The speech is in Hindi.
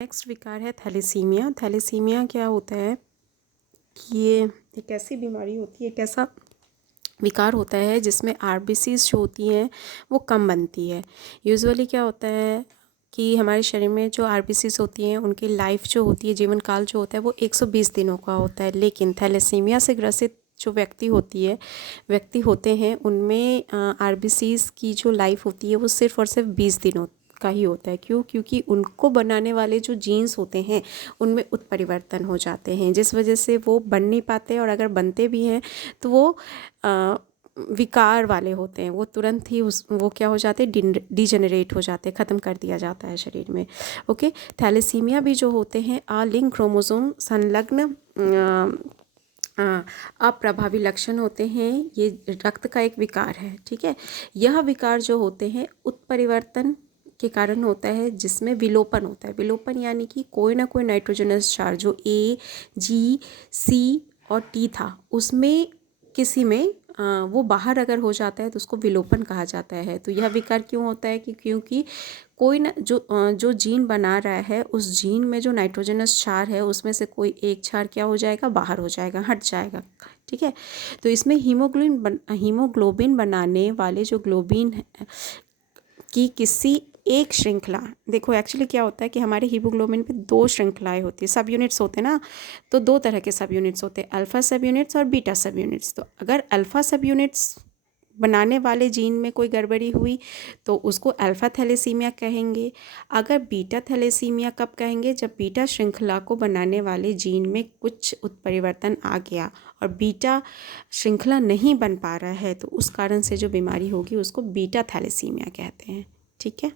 नेक्स्ट विकार है थैलेसीमिया। थैलेसीमिया क्या होता है कि ये एक ऐसी बीमारी होती है, एक ऐसा विकार होता है जिसमें आरबीसीज जो होती हैं वो कम बनती है। यूजुअली क्या होता है कि हमारे शरीर में जो आरबीसीज होती हैं उनकी लाइफ जो होती है, जीवन काल जो होता है वो 120 दिनों का होता है। लेकिन थैलेसीमिया से ग्रसित जो व्यक्ति होते हैं उनमें आरबीसीज की जो लाइफ होती है वो सिर्फ और सिर्फ 20 दिनों का ही होता है। क्यों? क्योंकि उनको बनाने वाले जो जीन्स होते हैं उनमें उत्परिवर्तन हो जाते हैं, जिस वजह से वो बन नहीं पाते, और अगर बनते भी हैं तो वो विकार वाले होते हैं। वो तुरंत ही वो क्या हो जाते हैं, डिजेनरेट हो जाते हैं, ख़त्म कर दिया जाता है शरीर में। ओके, थैलेसीमिया भी जो होते हैं अलिंक क्रोमोसोम संलग्न अप्रभावी लक्षण होते हैं। ये रक्त का एक विकार है, ठीक है। यह विकार जो होते हैं उत्परिवर्तन के कारण होता है, जिसमें विलोपन होता है। विलोपन यानी कि कोई ना कोई नाइट्रोजनस चार्ज जो A, G, C और T था उसमें किसी में वो बाहर अगर हो जाता है तो उसको विलोपन कहा जाता है। तो यह विकार क्यों होता है कि क्योंकि कोई ना जो जीन बना रहा है उस जीन में जो नाइट्रोजनस क्षार है उसमें से कोई एक क्षार क्या हो जाएगा, बाहर हो जाएगा, हट जाएगा, ठीक है। तो इसमें हीमोग्लोबिन बनाने वाले जो ग्लोबिन की किसी एक श्रृंखला, देखो एक्चुअली क्या होता है कि हमारे हीमोग्लोबिन पे 2 श्रृंखलाएं होती है, सब यूनिट्स होते हैं ना। तो 2 तरह के सब यूनिट्स होते हैं, अल्फ़ा सब यूनिट्स और बीटा सब यूनिट्स। तो अगर अल्फ़ा सब यूनिट्स बनाने वाले जीन में कोई गड़बड़ी हुई तो उसको अल्फ़ा थैलेसीमिया कहेंगे। अगर बीटा थैलेसीमिया कब कहेंगे, जब बीटा श्रृंखला को बनाने वाले जीन में कुछ उत्परिवर्तन आ गया और बीटा श्रृंखला नहीं बन पा रहा है, तो उस कारण से जो बीमारी होगी उसको बीटा थैलेसीमिया कहते हैं, ठीक है।